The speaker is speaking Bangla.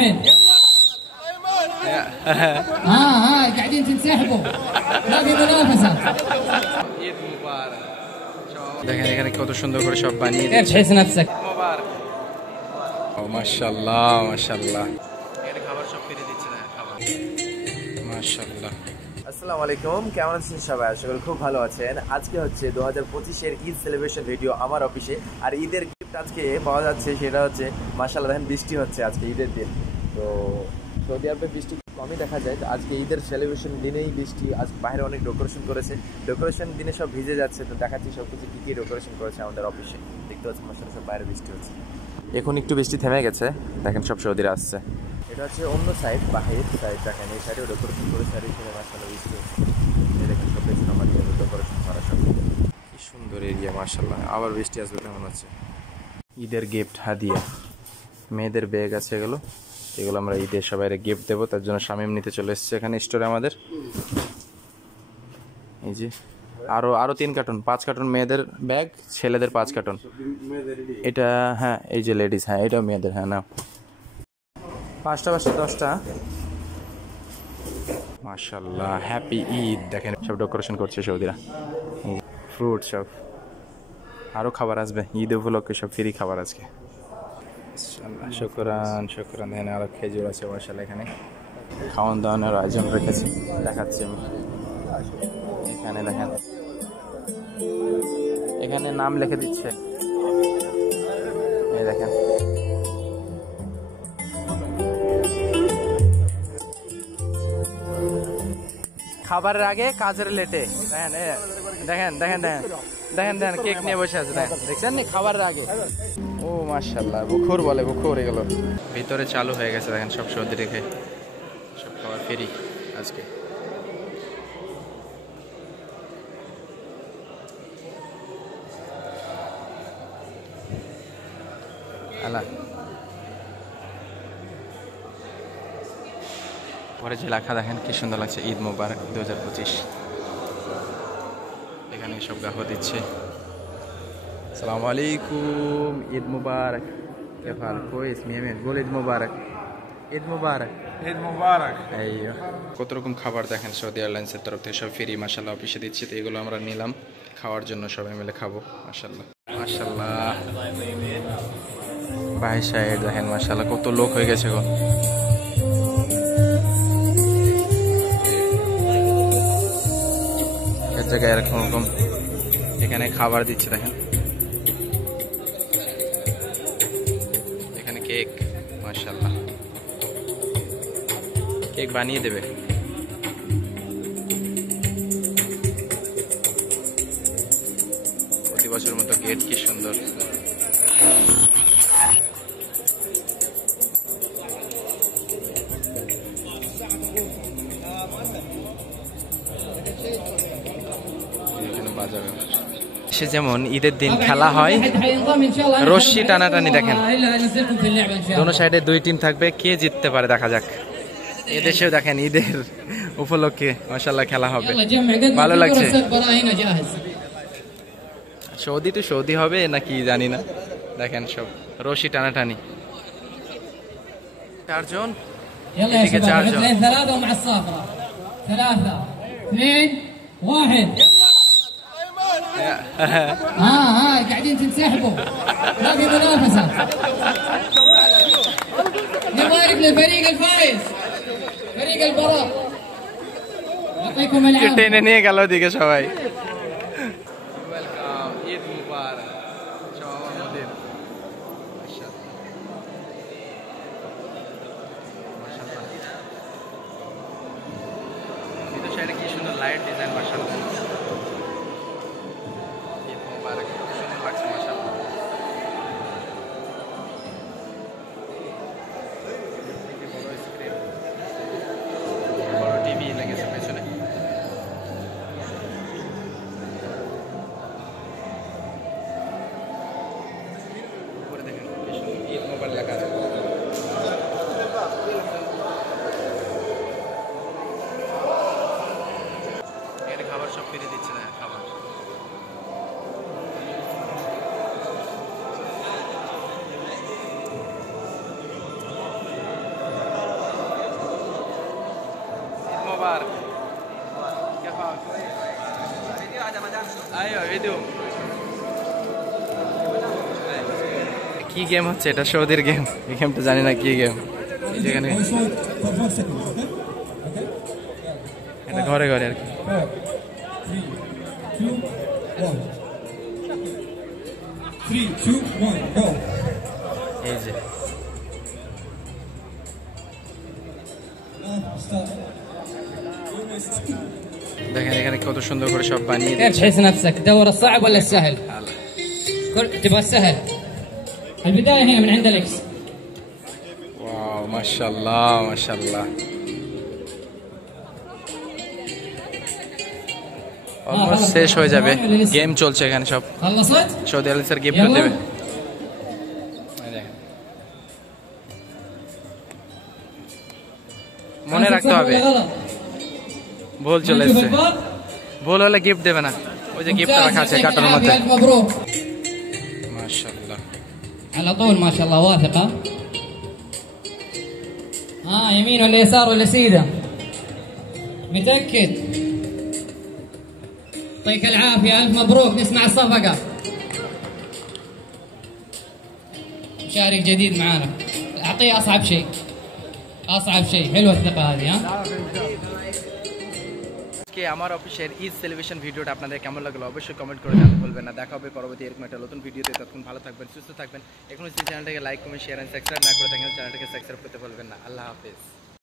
واحد. ها قاعدين تنسحبوا. ما في منافسة. ঈদ মুবারক। দেখেন এখানে কত সুন্দর করে সব বানিয়ে كيف تحس نفسك؟ মুবারক। ও মাশাআল্লাহ মাশাআল্লাহ। এখানে খাবার সব ফিরে দিচ্ছে না খাবার। মাশাআল্লাহ। আসসালামু আলাইকুম, কেমন আছেন সবাই? আশা করি খুব ভালো আছেন। আজকে হচ্ছে 2025-এর ঈদ সেলিব্রেশন ভিডিও আমার অফিসে। আর ঈদের গিফট আজকে পাওয়া যাচ্ছে, সেটা হচ্ছে মাশাআল্লাহ দেখেন বৃষ্টি হচ্ছে আজকে ঈদের দিন। তো সৌদি আরবে বৃষ্টি কমই দেখা যায়, তো আজকে ঈদের সেলিব্রেশন দিনেই বৃষ্টি। আজ বাইরে অনেক ডেকোরেশন করেছে, ডেকোরেশন দিনে সব ভিজে যাচ্ছে। তো দেখাচ্ছি সব কিছু কী কী ডেকোরেশন করেছে আমাদের অফিসে। দেখতে পাচ্ছেন মাশাআল্লাহ সব বাইরে বৃষ্টি হচ্ছে। এখন একটু বৃষ্টি থেমে গেছে, দেখেন সব সৌদিরা আসছে। এটা হচ্ছে অন্য সাইড, বাহির সাইড। দেখেন এই সাইডেও ডেকোরেশন করেছে, আর এখানে মাশাআল্লাহ বৃষ্টি হচ্ছে। এই দেখেন সব পেছনে আমার ডেকোরেশন করা সব। কি সুন্দর এরিয়া মাশাআল্লাহ। আবার বৃষ্টি আসবে কেমন হচ্ছে। ঈদের গিফট হাদিয়া, মেয়েদের ব্যাগ আছে এগুলো, এগুলো আমরা ঈদের সবাই গিফট দেবো। তার জন্য শামিম নিতে চলে এসেছে এখানে স্টোরে আমাদের। এই যে আরো 3 কার্টুন, 5 কার্টুন মেয়েদের ব্যাগ, ছেলেদের 5 কার্টুন। এটা হ্যাঁ এই যে লেডিস, হ্যাঁ এটাও মেয়েদের। হ্যাঁ না 5টা 10টা। মাশাআল্লাহ হ্যাপি ঈদ। দেখেন সব ডেকোরেশন করছে সৌদিরা, ফ্রুট সব। আরও খাবার আসবে ঈদ উপলক্ষে, সব ফ্রি খাবার আজকে। শুকরান শুকরান। দেখেন আরো খেজুর আছে মাশাআল্লাহ। এখানে খাওয়ান দাওয়ানোর আয়োজন রেখেছি, দেখাচ্ছি আমি। এখানে দেখেন, এখানে নাম লিখে দিচ্ছে, এই দেখেন। খাবারের আগে কাজের লেটে দেখেন, দেখেন দেখেন দেখেন দেখেন দেখেন কেক নিয়ে বসে আছে, দেখেন দেখছেন নি খাবারের আগে। ও মাশাআল্লাহ, বুখুর বলে, বুখুর এগুলো। ভিতরে চালু হয়ে গেছে দেখেন, সব সর্দি রেখে সব খাবার ফ্রি আজকে। আল্লাহ পরে যে লেখা দেখেন কি সুন্দর লাগছে, ঈদ মুবারক 2025। এখানে সব গাহো দিচ্ছে। আসসালামু আলাইকুম, ঈদ মুবারক। كيف حالك؟ كويس مية مية. قول ঈদ মুবারক। ঈদ মুবারক। ঈদ মুবারক। আইয়ো। কত রকম খাবার দেখেন সৌদি এয়ারলাইন্সের তরফ থেকে সব ফ্রি মাশাআল্লাহ অফিসে দিচ্ছে। তো এগুলো আমরা নিলাম খাওয়ার জন্য, সবাই মিলে খাবো মাশাআল্লাহ মাশাআল্লাহ। বাই সাইড দেখেন মাশাআল্লাহ কত লোক হয়ে গেছে গো। এক জায়গায় এরকম এখানে খাবার দিচ্ছে দেখেন। এখানে কেক মাশাআল্লাহ, কেক বানিয়ে দেবে। প্রতি বছর মতো গেট কি সুন্দর। সে যেমন ঈদের দিন খেলা হয় রশ্মি টানাটানি, দেখেন দোনো সাইডে 2 টিম থাকবে, কে জিততে পারে দেখা যাক। এদেশেও দেখেন ঈদের উপলক্ষে মাশাআল্লাহ খেলা হবে, ভালো লাগছে। সৌদি তো সৌদি হবে নাকি জানি না, দেখেন সব রশি টানাটানি। 4 জন, এদিকে 4 জন। 3 ومع الصافرة 3 2 1. ها قاعدين تنسحبوا، ما في منافسة. نبارك للفريق الفائز، فريق البراء. يعطيكم العافية. টেনে নিয়ে গেল দিকে সবাই। ওয়েলকাম, ঈদ মুবারক। ঈদের সাইডে কি সুন্দর লাইট ডিজাইন মাশাআল্লাহ। ঈদ মুবারক, সুন্দর লাগছে মাশাআল্লাহ। বড় স্ক্রিন, বড় টিভি লেগেছে পেছনে। উপরে দেখেন কি সুন্দর ঈদ মোবাইল লেখা আছে। এখানে খাবার الأخبار؟ كيفك؟ أيوة فيديو কি গেম হচ্ছে এটা? সৌদির গেম। এই গেমটা জানি না কি গেম। যেখানে এটা ঘরে ঘরে আর কি। এই যে দেখেন এখানে কত সুন্দর করে সব বানিয়ে كيف تحس نفسك؟ الدور الصعب ولا السهل؟ تبغى السهل. البداية هنا من عند الإكس. ওয়াও মাশাআল্লাহ মাশাআল্লাহ। অলমোস্ট শেষ হয়ে যাবে। গেম চলছে এখানে সব। خلصت؟ সৌদি আলিসার গিফট দেবে। মনে রাখতে হবে ভুল চলে এসেছে। ভুল হলে গিফট দেবে না। ওই যে গিফট রাখা আছে কার্টনের মধ্যে। ألف مبروك. মাশাআল্লাহ على طول ما شاء الله واثقة. يمين ولا يسار ولا سيدة؟ متأكد؟ يعطيك العافية ألف مبروك. نسمع الصفقة. مشارك جديد معانا. أعطيه أصعب شيء. أصعب شيء. حلوة الثقة هذه ها؟ আজকে আমার অফিসের ঈদ সেলিব্রেশন ভিডিওটা আপনাদের কেমন লাগলো অবশ্যই কমেন্ট করে জানাতে ভুলবেন না। দেখা হবে পরবর্তী এরকম একটা নতুন ভিডিওতে। ততক্ষণ ভালো থাকবেন, সুস্থ থাকবেন। এখন চ্যানেলটাকে like comment share and subscribe না করে থাকলে চ্যানেলটাকে সাবস্ক্রাইব করতে ভুলবেন না। আল্লাহ হাফেজ।